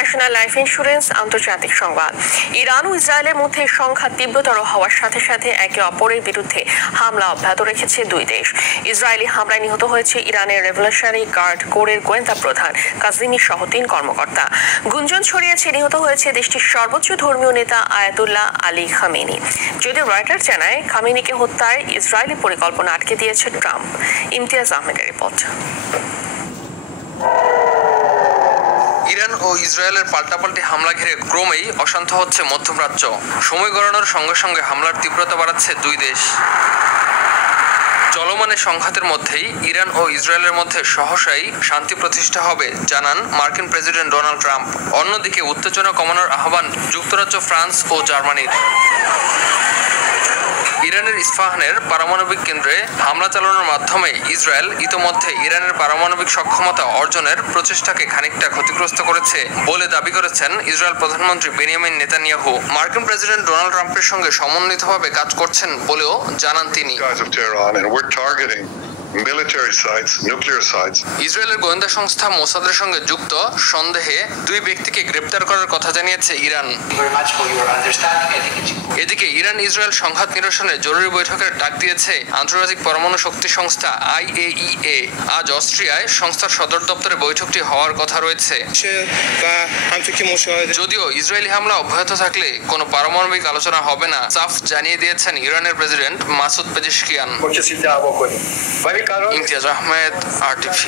National life insurance আন্তর্জাতিক সংবাদ। Iran ও ইসরায়েলের মধ্যে সংঘাত তীব্রতর হওয়ার সাথে সাথে একে অপরের বিরুদ্ধে হামলা অব্যাহত রেখেছে দুই দেশ। ইসরায়েলি হামলায় নিহত হয়েছে ইরানের রেভলিউশনারি গার্ড কোরের গোয়েন্দা প্রধান কাজিমি সহ ৩ কর্মকর্তা। গুঞ্জন ছড়িয়েছে নিহত হয়েছে দেশটির সর্বোচ্চ ধর্মীয় নেতা আয়াতুল্লাহ আলী খামেনি। যদিও রয়টার্স জানায় খামেনিকে হত্যার ইসরায়েলি পরিকল্পনা আটকে দিয়েছে ট্রাম্প। ইমতিয়াজ আহমেদের রিপোর্ট। ইরান ও ইসরায়েলের পাল্টাপাল্টি হামলা ঘিরে ক্রমেই অশান্ত হচ্ছে মধ্যপ্রাচ্য। সময় গড়ানোর সঙ্গে সঙ্গে হামলার তীব্রতা বাড়াচ্ছে দুই দেশ। চলমান সংঘাতের মধ্যেই ইরান ও ইসরায়েলের মধ্যে সহসাই শান্তি প্রতিষ্ঠা হবে জানান মার্কিন প্রেসিডেন্ট ডোনাল্ড ট্রাম্প। অন্যদিকে উত্তেজনা কমানোর আহ্বান যুক্তরাজ্য, ফ্রান্স ও জার্মানির। ইরানের ইস্পাহানের পারমাণবিক কেন্দ্রে হামলা চালানোর মাধ্যমে ইসরায়েল ইতোমধ্যে ইরানের পারমাণবিক সক্ষমতা অর্জনের প্রচেষ্টাকে খানিকটা ক্ষতিগ্রস্ত করেছে বলে দাবি করেছেন ইসরায়েল প্রধানমন্ত্রী বেনিয়ামিন নেতানিয়াহু। মার্কিন প্রেসিডেন্ট ডোনাল্ড ট্রাম্পের সঙ্গে সমন্বিতভাবে কাজ করছেন বলেও জানান তিনি। ইসরায়েলের গোয়েন্দা সংস্থা মোসাদের সঙ্গে যুক্ত সন্দেহে 2 ব্যক্তিকে গ্রেপ্তার করার কথা জানিয়েছে ইরান। এদিকে ইরান ইসরায়েল সংঘাত নিরসনে জরুরি বৈঠকের ডাক দিয়েছে আন্তর্জাতিক পরমাণু শক্তি সংস্থা IAEA। আজ অস্ট্রিয়ায় সংস্থার সদর দপ্তরে বৈঠকটি হওয়ার কথা রয়েছে। যদিও ইসরায়েলি হামলা অব্যাহত থাকলে কোনো পারমাণবিক আলোচনা হবে না, সাফ জানিয়ে দিয়েছেন ইরানের president Masoud Pezeshkian. Imtiaz Ahmed, RTV।